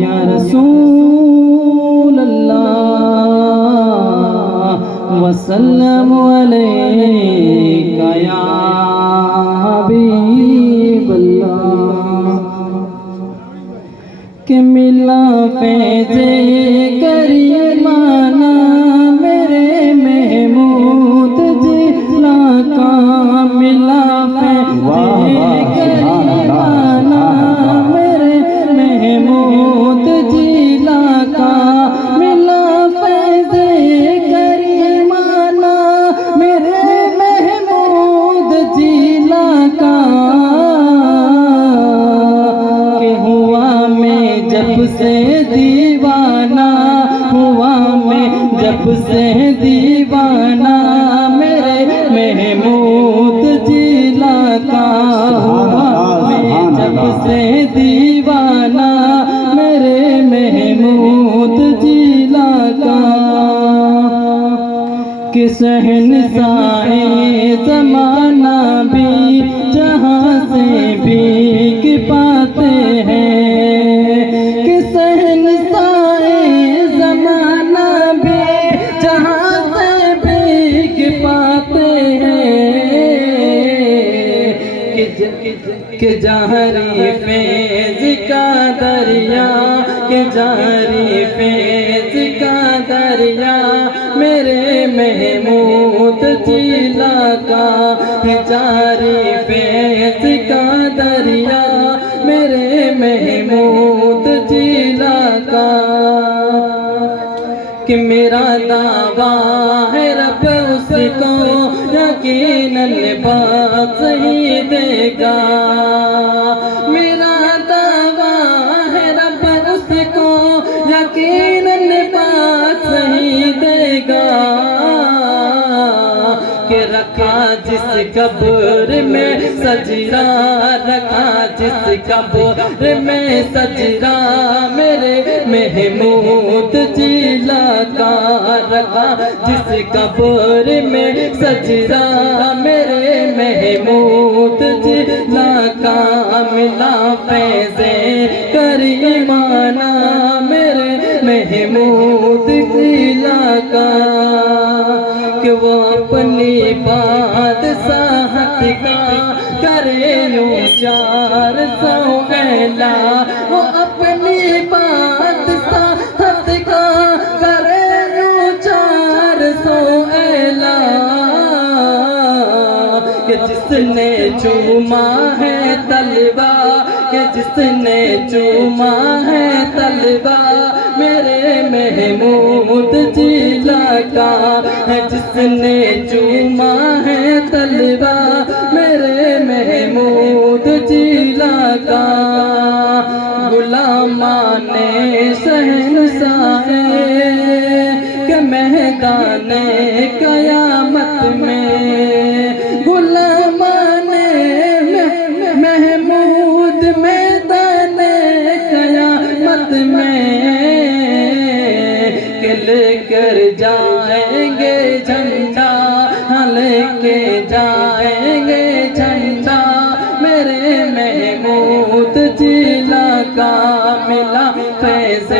یا رسول اللہ وسلم علیکہ یا حبیب اللہ کہ ملا فیض کریمانہ میرے محمود جلا کا ملا فیض کریمانہ میرے محمود جلا کا ملا فیض کریمانہ میرے محمود جلا کا کہ ہوا میں جب سے دیوانہ ہوا میں جب سے دیوانہ میرے محمود جلا کا ہوا میں جب سے دیوانہ میرے محمود جلا کا کہ شہنشاہ زمانہ بھی جہاں سے بھیک پاتے ہیں کہ شہنشاہ زمانہ بھی جہاں سے بھیک پاتے ہیں کہ جاری فیض کا دریا کہ جاری فیض کا دریا میرے محمود جلا کا جاری فیض کا دریا میرے محمود جلا کا کہ میرا دعویٰ ہے رب اس کو یقیناً بات صحیح دے گا میرا دعویٰ ہے رب اس کو یقیناً بات صحیح دے گا کہ رکھا جس قبر میں سجدہ رکھا جس قبر میں سجدہ میرے محمود جلا کا رکھا جس قبر میں سجدہ میرے محمود جلا کا ملا فیض کریمانہ میرے محمود جلا کا کہ وہ اپنی بادشاہت کا کرے یوں 400 اعلیٰ وہ اپنی بادشاہت کا کرے یوں 400 اعلیٰ کہ جس نے چوما ہے طلبہ کہ جس نے چوما ہے طلبہ میرے محمود جلا کا جس نے چوما ہے طلبہ میرے محمود جلا کا غلامان شہنشاہ کہ میدان قیامت میں غلامان محمود میدان قیامت میں کہ لے کر جائیں گے جھنڈا لے کے جائیں گے جھنڈا میرے محمود جلا کا ملا فیض